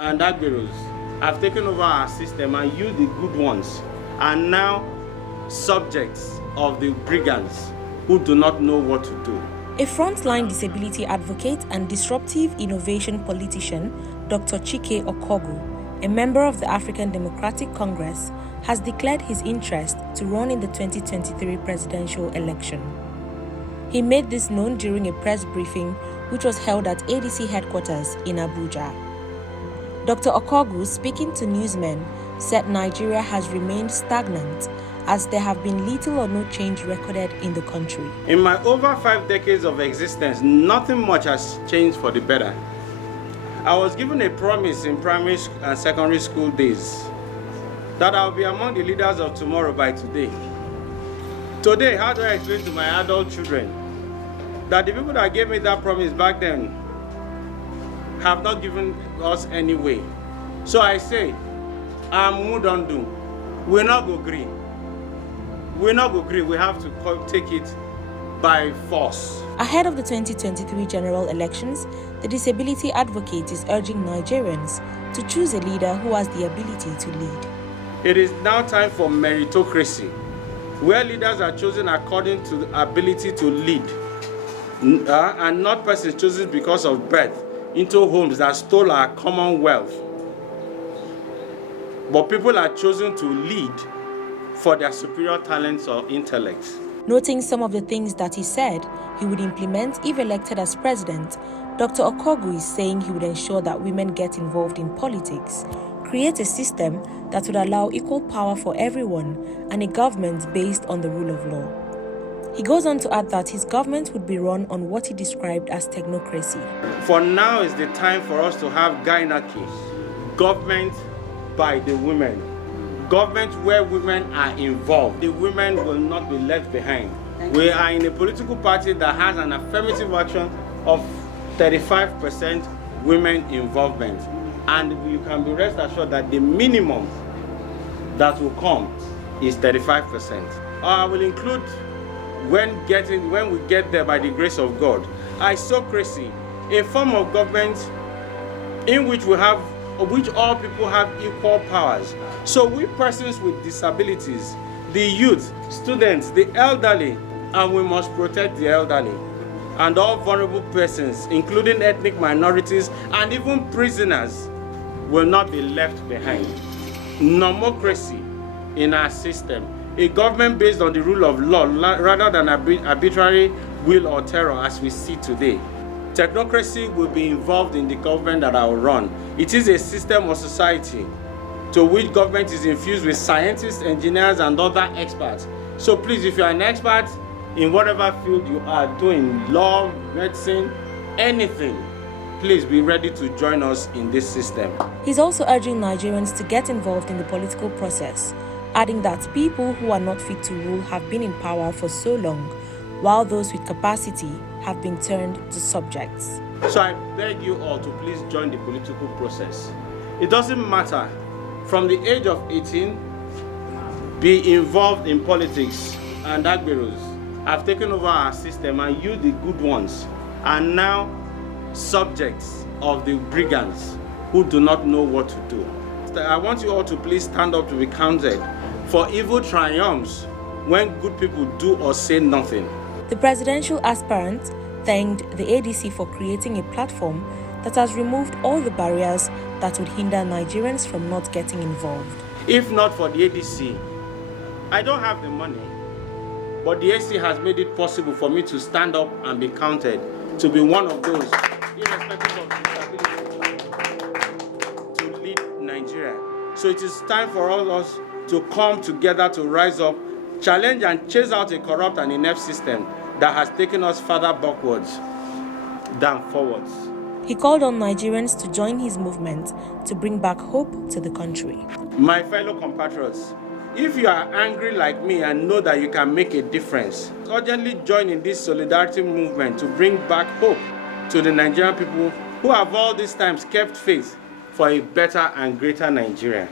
and Agberos have taken over our system, and you, the good ones, are now subjects of the brigands who do not know what to do. A frontline disability advocate and disruptive innovation politician, Dr. Chike Okogwu, a member of the African Democratic Congress, has declared his interest to run in the 2023 presidential election. He made this known during a press briefing which was held at ADC headquarters in Abuja. Dr. Okogwu, speaking to newsmen, said Nigeria has remained stagnant as there have been little or no change recorded in the country. In my over 5 decades of existence, nothing much has changed for the better. I was given a promise in primary and secondary school days that I'll be among the leaders of tomorrow by today. Today, how do I explain to my adult children that the people that gave me that promise back then have not given us any way? So I say, I'm Mudondu. We're not go green. We're not go green. We have to take it by force. Ahead of the 2023 general elections, the disability advocate is urging Nigerians to choose a leader who has the ability to lead. It is now time for meritocracy, where leaders are chosen according to the ability to lead, and not persons chosen because of birth into homes that stole our common wealth. But people are chosen to lead for their superior talents or intellects. Noting some of the things that he said he would implement if elected as president, Dr. Okogwu is saying he would ensure that women get involved in politics, create a system that would allow equal power for everyone, and a government based on the rule of law. He goes on to add that his government would be run on what he described as technocracy. For now is the time for us to have gynarchy, government by the women. Government where women are involved. The women will not be left behind. We are in a political party that has an affirmative action of 35% women involvement. And you can be rest assured that the minimum that will come is 35%. I will include when we get there by the grace of God, isocracy, a form of government in which all people have equal powers. So we persons with disabilities, the youth, students, the elderly, and we must protect the elderly and all vulnerable persons, including ethnic minorities and even prisoners, will not be left behind. Normocracy in our system, a government based on the rule of law rather than arbitrary will or terror as we see today. Technocracy will be involved in the government that I will run. It is a system of society to which government is infused with scientists, engineers, and other experts. So please, if you are an expert in whatever field you are doing, law, medicine, anything, please be ready to join us in this system. He's also urging Nigerians to get involved in the political process, adding that people who are not fit to rule have been in power for so long, while those with capacity have been turned to subjects. So I beg you all to please join the political process. It doesn't matter. From the age of 18, be involved in politics, and Agberos have taken over our system, and you, the good ones, are now subjects of the brigands who do not know what to do. I want you all to please stand up to be counted, for evil triumphs when good people do or say nothing. The presidential aspirant thanked the ADC for creating a platform that has removed all the barriers that would hinder Nigerians from not getting involved. If not for the ADC, I don't have the money, but the ADC has made it possible for me to stand up and be counted, to be one of those, irrespective of disability, to lead Nigeria. So it is time for all of us to come together to rise up, challenge and chase out a corrupt and inept system that has taken us further backwards than forwards. He called on Nigerians to join his movement to bring back hope to the country. My fellow compatriots, if you are angry like me and know that you can make a difference, urgently join in this solidarity movement to bring back hope to the Nigerian people who have all these times kept faith for a better and greater Nigeria.